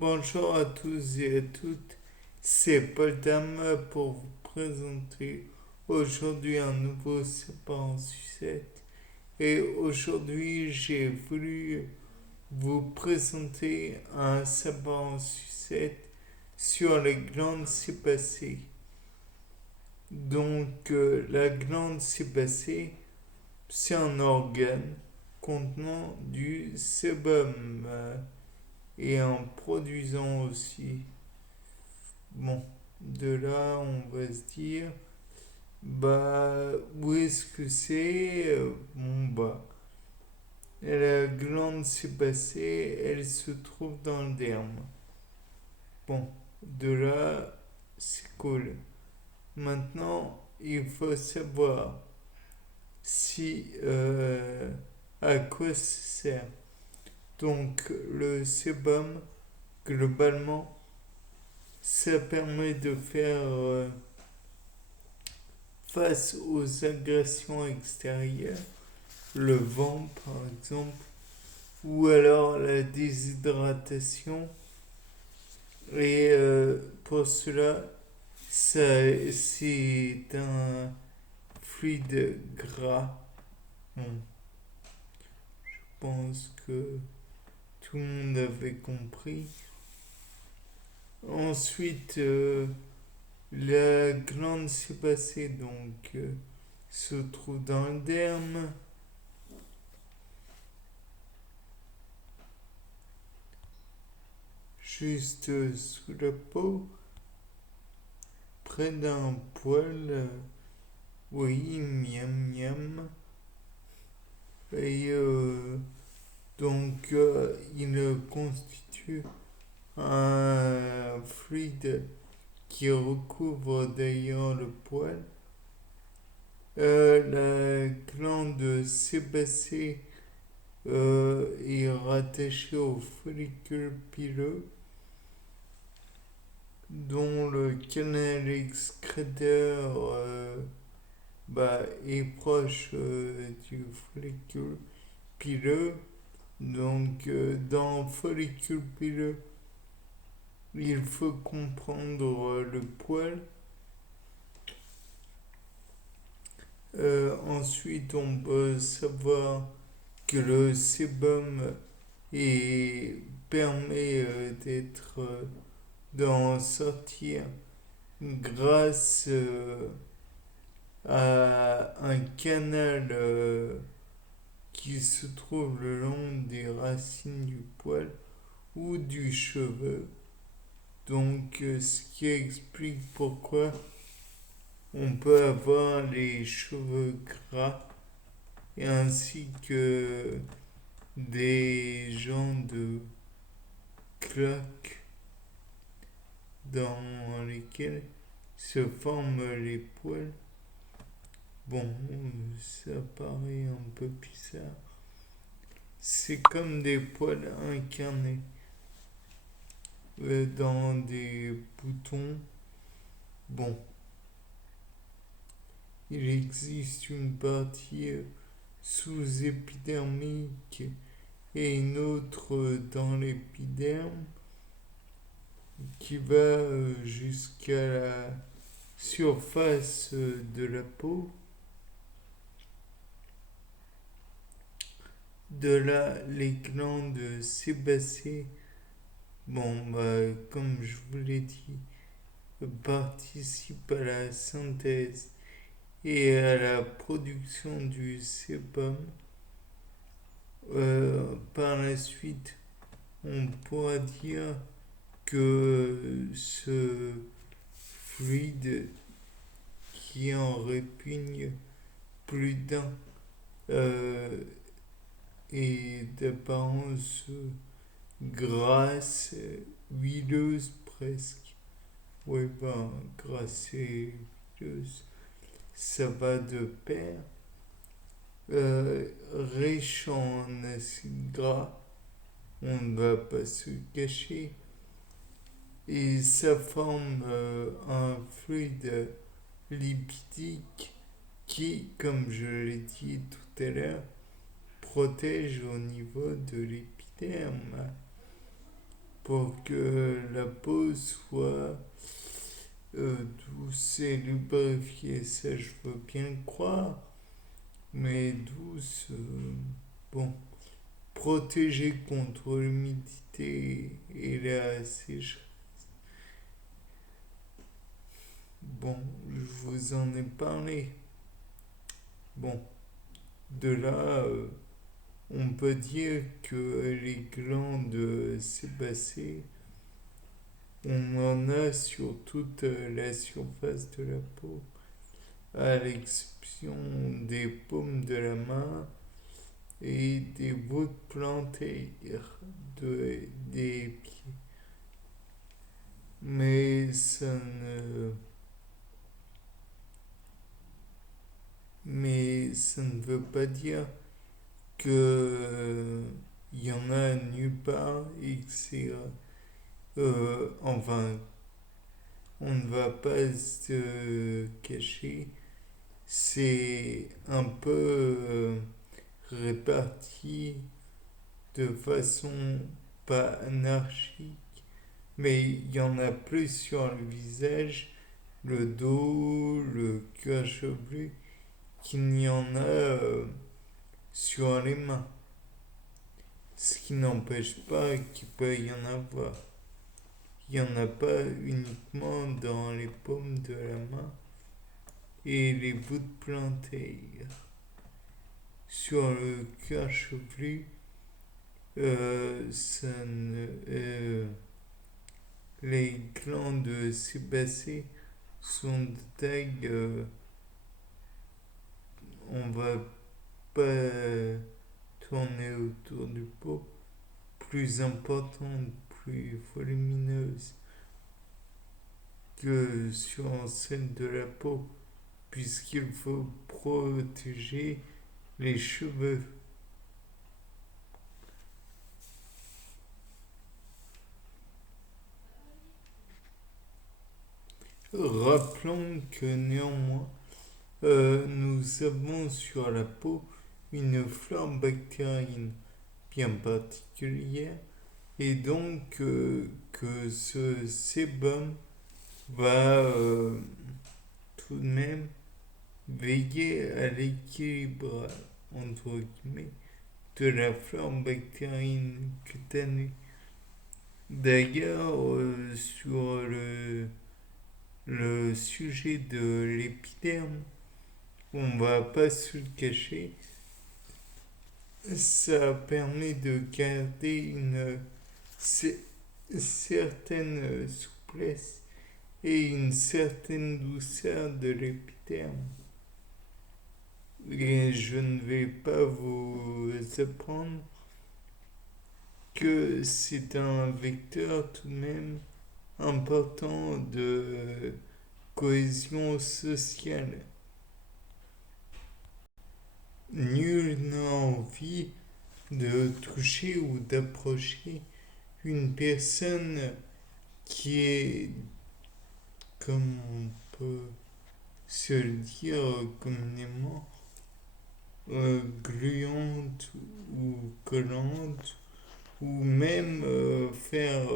Bonjour à tous et à toutes, c'est Paul Dame pour vous présenter aujourd'hui un nouveau sapin en sucette. Et aujourd'hui, j'ai voulu vous présenter un sapin en sucette sur les glandes sébacées. La glande sébacée, c'est un organe contenant du sébum et en produisant aussi. Bon, de là, on va se dire, bah, où est-ce que c'est? Bon, bah, la glande sébacée, elle se trouve dans le derme. Bon, de là, c'est cool. Maintenant, il faut savoir si, à quoi ça sert. Donc, le sébum, globalement, ça permet de faire face aux agressions extérieures, le vent par exemple, ou alors la déshydratation. Et pour cela, c'est un fluide gras. Bon, je pense que tout le monde avait compris. Ensuite, la glande sébacée se trouve dans le derme. Juste sous la peau, près d'un poil, oui, miam miam. Et il constitue un fluide qui recouvre d'ailleurs le poil. La glande sébacée est rattachée au follicule pileux dont le canal excréteur est proche du follicule pileux. Dans le follicule pileux, il faut comprendre le poil. Ensuite, on peut savoir que le sébum permet d'en sortir grâce à un canal qui se trouve le long des racines du poil ou du cheveu. Ce qui explique pourquoi on peut avoir les cheveux gras et ainsi que des gens de cloques dans lesquels se forment les poils. Bon, ça paraît un peu bizarre. C'est comme des poils incarnés dans des boutons. Bon, il existe une partie sous-épidermique et une autre dans l'épiderme qui va jusqu'à la surface de la peau. De là, les glandes sébacées, comme je vous l'ai dit, participent à la synthèse et à la production du sébum. Par la suite, on pourra dire que ce fluide qui en répugne plus d'un est d'apparence grasse, huileuse presque. Oui, grasse et huileuse, ça va de pair. Riche en acides gras, on ne va pas se cacher. Et ça forme un fluide lipidique qui, comme je l'ai dit tout à l'heure, protège au niveau de l'épiderme. pour que la peau soit douce et lubrifiée. Ça, je veux bien croire, mais douce, bon, protégée contre l'humidité et la sécheresse. Bon, je vous en ai parlé. Bon, de là, on peut dire que les glandes sébacées, on en a sur toute la surface de la peau, à l'exception des paumes de la main et des voûtes plantaires des pieds. Mais ça ne veut pas dire que il y en a nulle part et que c'est enfin, on ne va pas se cacher, c'est un peu réparti de façon pas anarchique, mais il y en a plus sur le visage, le dos, le cuir chevelu, qu'il n'y en a sur les mains. Ce qui n'empêche pas qu'il peut y en avoir. Il n'y en a pas uniquement dans les paumes de la main et les voûtes plantaires. Sur le cuir chevelu, ça ne, les glandes sébacées sont de taille, on va pas tourner autour du pot, plus importante, plus volumineuse que sur celle de la peau, puisqu'il faut protéger les cheveux. Rappelons que néanmoins, nous avons sur la peau une flore bactérienne bien particulière et donc que ce sébum va tout de même veiller à l'équilibre entre guillemets de la flore bactérienne cutanée. D'ailleurs, sur le sujet de l'épiderme, on va pas se le cacher, ça permet de garder une certaine souplesse et une certaine douceur de l'épiderme. Et je ne vais pas vous apprendre que c'est un vecteur tout de même important de cohésion sociale. Nul n'a envie de toucher ou d'approcher une personne qui est, comme on peut se le dire communément, gluante ou collante, ou même faire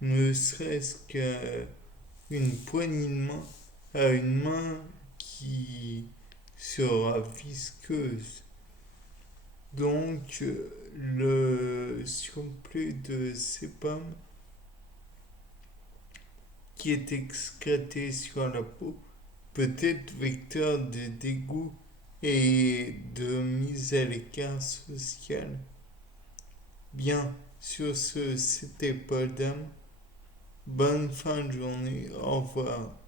ne serait-ce qu'une poignée de main à une main qui sera visqueuse. Donc le surplus de sébum qui est excrété sur la peau peut être vecteur de dégoût et de mise à l'écart social. Bien, sur ce, c'était Paul Dame. Bonne fin de journée, au revoir.